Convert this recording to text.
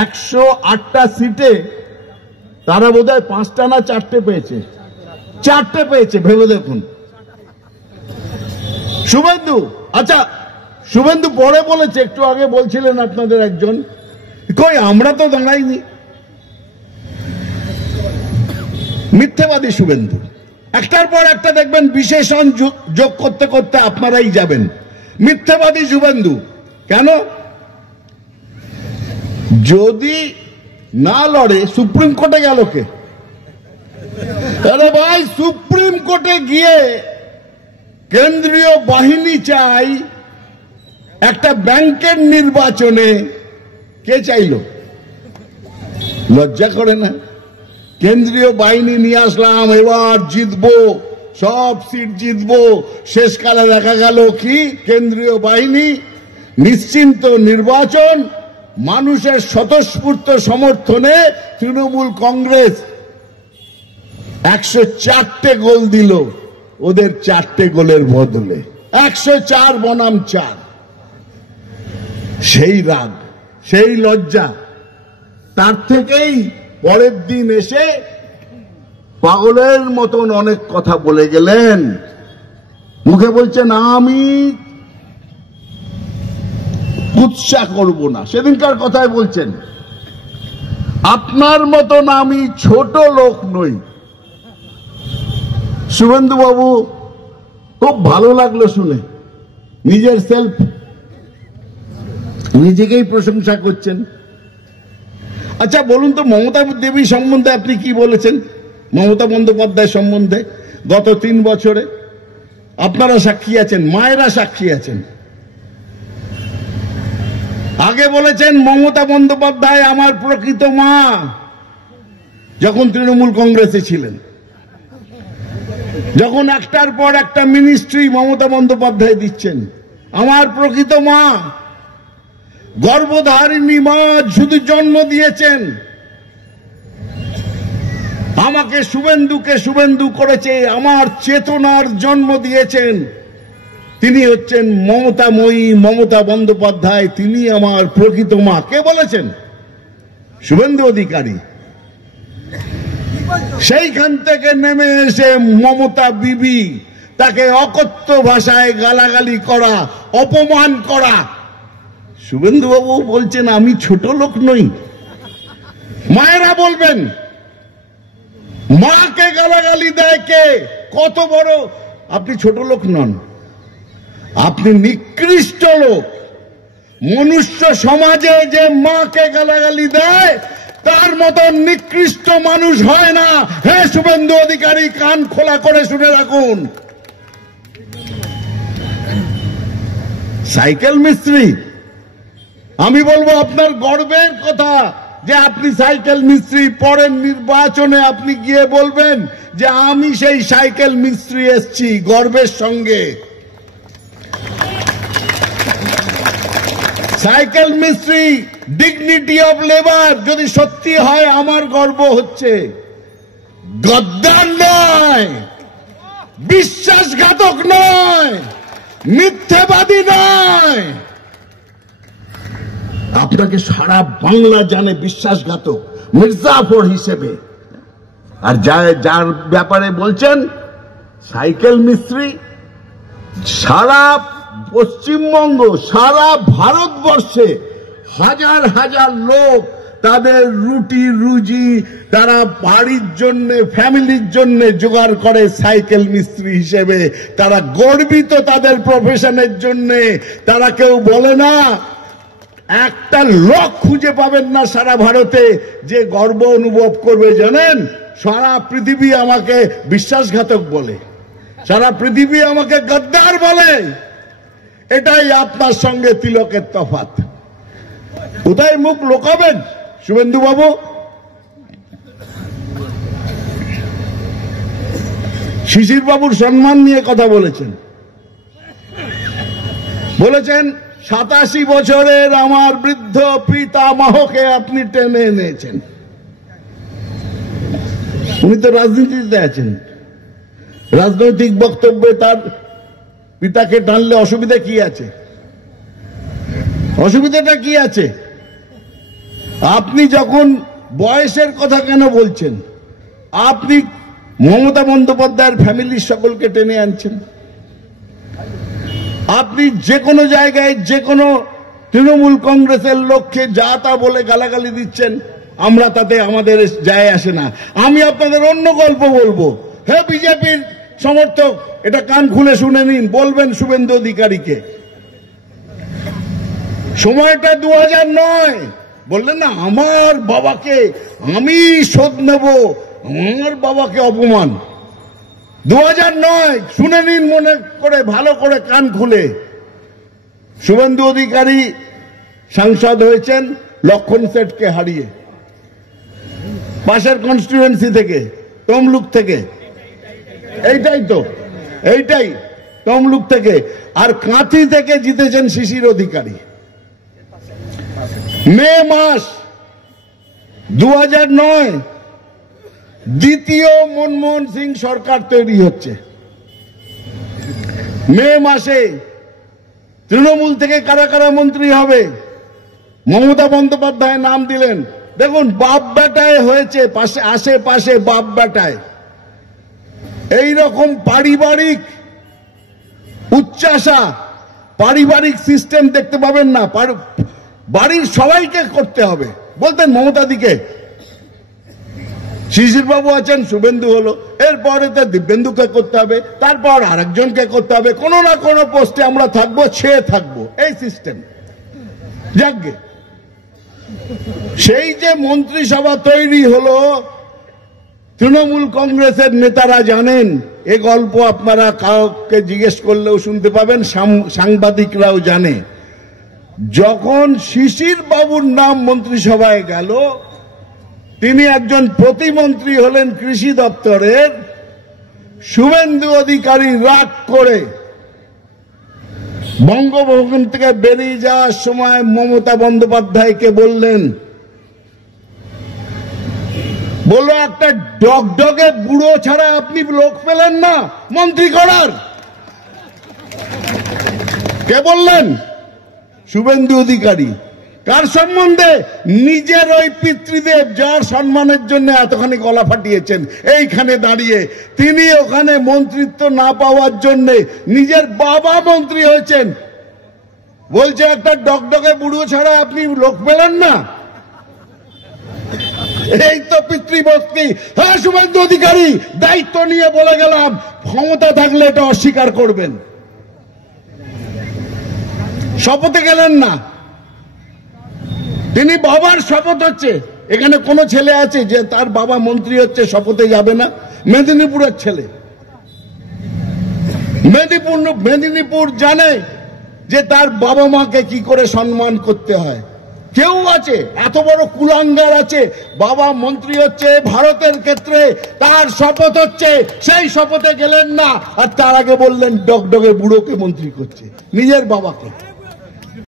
108টা সিটে তারা বোধহয় 5টা না 4টে পেয়েছে, 4টে পেয়েছে, ভেবে দেখুন। শুভেন্দু, আচ্ছা শুভেন্দু পরে বলেছে, একটু আগে বলছিলেন আপনাদের একজন, কই আমরা তো দাঁড়াইনি। মিথ্যেবাদী শুভেন্দু, একটার পর একটা দেখবেন বিশেষণ যোগ করতে করতে আপনারাই যাবেন। মিথ্যেবাদী শুভেন্দু কেন? যদি না লড়ে সুপ্রিম কোর্টে গেল কে? আরে ভাই, সুপ্রিম কোর্টে গিয়ে কেন্দ্রীয় বাহিনী চাই একটা ব্যাংকের নির্বাচনে, কে চাইল? লজ্জা করে না? কেন্দ্রীয় বাহিনী নিয়ে আসলাম, এবার জিতবো, সব সিট জিতবো, শেষকালে দেখা গেল কি কেন্দ্রীয় বাহিনী, নিশ্চিন্ত নির্বাচন, মানুষের স্বতঃস্ফূর্ত সমর্থনে তৃণমূল কংগ্রেস 104টে গোল দিল ওদের 4টে গোলের বদলে, 104 বনাম 4। সেই রাগ, সেই লজ্জা, তার থেকেই পরের দিন এসে পাগলের মতন অনেক কথা বলে গেলেন। মুখে বলছেন আমি কুৎসা করব না, সেদিনকার কথায় বলছেন আপনার মতন আমি ছোট লোক নই। শুভেন্দু বাবু, খুব ভালো লাগলো শুনে, নিজের সেলফ নিজেকেই প্রশংসা করছেন। আচ্ছা বলুন তো, মমতা দেবী সম্বন্ধে আপনি কি বলেছেন? মমতা বন্দ্যোপাধ্যায় সম্বন্ধে গত 3 বছরে আপনারা সাক্ষী আছেন, মায়েরা সাক্ষী আছেন। আগে বলেছেন মমতা বন্দ্যোপাধ্যায় আমার প্রকৃত মা, যখন তৃণমূল কংগ্রেসে ছিলেন, যখন একটার পর একটা মিনিস্ট্রি মমতা বন্দ্যোপাধ্যায় দিচ্ছেন, আমার প্রকৃত মা, গর্ভধারিণী মা, শুধু জন্ম দিয়েছেন আমাকে, শুভেন্দুকে শুভেন্দু করেছে, আমার চেতনার জন্ম দিয়েছেন, তিনি হচ্ছেন মমতাময়ী মমতা বন্দ্যোপাধ্যায়, তিনি আমার প্রকৃত মা। কে বলেছেন? শুভেন্দু অধিকারী। সেইখান থেকে নেমে এসে মমতা বিবি, তাকে অকথ্য ভাষায় গালাগালি করা, অপমান করা। শুভেন্দু বাবু বলছেন আমি ছোট লোক নই। মায়েরা বলবেন মাকে গালাগালি দেয় কে? কত বড়! আপনি ছোট লোক নন, আপনি নিকৃষ্ট লোক। মনুষ্য সমাজে যে মাকে গালাগালি দেয় তার মতন নিকৃষ্ট মানুষ হয় না। হে শুভেন্দু অধিকারী, কান খোলা করে শুনে রাখুন। সাইকেল মিস্ত্রি, আমি বলবো আপনার গর্বের কথা যে আপনি সাইকেল মিস্ত্রি। পরের নির্বাচনে আপনি গিয়ে বলবেন যে আমি সেই সাইকেল মিস্ত্রি এসছি, গর্বের সঙ্গে। সাইকেল মিস্ত্রি, ডিগনিটি অফ লেবার যদি সত্যি হয় আমার গর্ব হচ্ছে। গদ্দার নয়, বিশ্বাসঘাতক নয়, মিথ্যেবাদী নয়। আপনাকে সারা বাংলা জানে বিশ্বাসঘাতক, মির্জাফর হিসেবে। আর যার ব্যাপারে বলছেন সাইকেল মিস্ত্রি, সারা পশ্চিমবঙ্গ, সারা ভারতবর্ষে হাজার হাজার লোক তাদের রুটি রুজি তারা বাড়ির জন্য, ফ্যামিলির জন্য জোগাড় করে সাইকেল মিস্ত্রি হিসেবে। তারা গর্বিত তাদের প্রফেশনের জন্য। তারা কেউ বলে না, একটা লোক খুঁজে পাবেন না সারা ভারতে যে গর্ব অনুভব করবে। জানেন, সারা পৃথিবী আমাকে বিশ্বাসঘাতক বলে, সারা পৃথিবী আমাকে গদ্দার বলে। এটাই আপনার সঙ্গে তিলকের তফাৎ। কোথায় মুখ লোকাবেন শুভেন্দু বাবু? শিশির বাবুর সম্মান নিয়ে কথা বলেছেন, বলেছেন 87 বছরের আমার বৃদ্ধ পিতামহকে আপনি টেনে এনেছেন। উনি তো রাজনীতিতে আছেন, রাজনৈতিক বক্তব্যে তার পিতাকে টানলে অসুবিধা কি আছে? অসুবিধাটা কি আছে? আপনি যখন বয়সের কথা কেন বলছেন? আপনি মমতা বন্দ্যোপাধ্যায়ের ফ্যামিলির সকলকে টেনে আনছেন। আপনি যে কোনো জায়গায় যে কোনো তৃণমূল কংগ্রেসের লোককে যা তা বলে গালাগালি দিচ্ছেন, আমরা তাতে আমাদের যায় আসে না। আমি আপনাদের অন্য গল্প বলবো। হে বিজেপির সমর্থক, এটা কান খুলে শুনে নিন, বলবেন শুভেন্দু অধিকারীকে। সময়টা 2009, বললেন না আমার বাবাকে আমি শোধ নেব, আমার বাবাকে অপমান। 2009 শুনে নিন মনে করে, ভালো করে কান খুলে। শুভেন্দু অধিকারী সাংসদ হয়েছেন লক্ষণ সেঠকে হারিয়ে, পাশের কনস্টিটুয়েন্সি থেকে, তমলুক থেকে। এইটাই তমলুক থেকে। আর কাঁথি থেকে জিতেছেন শিশির অধিকারী। মে মাস 2009, দ্বিতীয় মনমোহন সিং সরকার তৈরি হচ্ছে। মে মাসে তৃণমূল থেকে কারা কারা মন্ত্রী হবে? মমতা বন্দ্যোপাধ্যায় নাম দিলেন। দেখুন, বাপ বেটায় হয়েছে, পাশে আশেপাশে বাপ বেটায়। এইরকম পারিবারিক উচ্চাসা, পারিবারিক সিস্টেম দেখতে পাবেন না। বাড়ির সবাইকে করতে হবে। বলতেন মমতা দিকে, শিশির বাবু আছেন, শুভেন্দু হলো, এরপরে তো দিব্যেন্দুকে করতে হবে, তারপর আরেকজনকে করতে হবে, কোনো না কোনো পোস্টে আমরা থাকবো, ছেয়ে থাকবো, এই সিস্টেম। যাকগে, সেই যে মন্ত্রিসভা তৈরি হলো, তৃণমূল কংগ্রেসের নেতারা জানেন। এ গল্প আপনারা কাউকে জিজ্ঞেস করলেও শুনতে পাবেন, সাংবাদিকরাও জানে। যখন শিশির বাবুর নাম মন্ত্রিসভায় গেল, তিনি একজন প্রতিমন্ত্রী হলেন কৃষি দপ্তরের। শুভেন্দু অধিকারী রাগ করে বঙ্গভবন থেকে বেরিয়ে যাওয়ার সময় মমতা বন্দ্যোপাধ্যায়কে বললেন, বললো একটা ডগডগে বুড়ো ছাড়া আপনি লোক পেলেন না মন্ত্রী করার? কে বললেন? শুভেন্দু অধিকারী। কার সম্বন্ধে? নিজের ওই পিতৃদেব, যার সম্মানের জন্য এতখানি গলা ফাটিয়েছেন, এইখানে দাঁড়িয়ে। তিনি ওখানে মন্ত্রিত্ব না পাওয়ার জন্য নিজের বাবা মন্ত্রী হয়েছেন, বলছে একটা ডগডগে বুড়ো ছাড়া আপনি লোক পেলেন না। এই তো পিতৃভক্তি। হ্যাঁ, শুভেন্দু অধিকারী, দায়িত্ব নিয়ে বলে গেলাম, ক্ষমতা থাকলে এটা অস্বীকার করবেন। শপথে গেলেন না। তিনি বাবার শপথ হচ্ছে। এখানে কোন ছেলে আছে যে তার বাবা মন্ত্রী হচ্ছে শপথে যাবে না? মেদিনীপুরের ছেলে। মেদিনীপুর জানে যে তার বাবা মাকে কি করে সম্মান করতে হয়। কেউ আছে এত বড় কুলাঙ্গার আছে, বাবা মন্ত্রী হচ্ছে ভারতের ক্ষেত্রে, তার শপথ হচ্ছে, সেই শপথে গেলেন না, আর তার আগে বললেন ডগডগে বুড়োকে মন্ত্রী করছে, নিজের বাবাকে।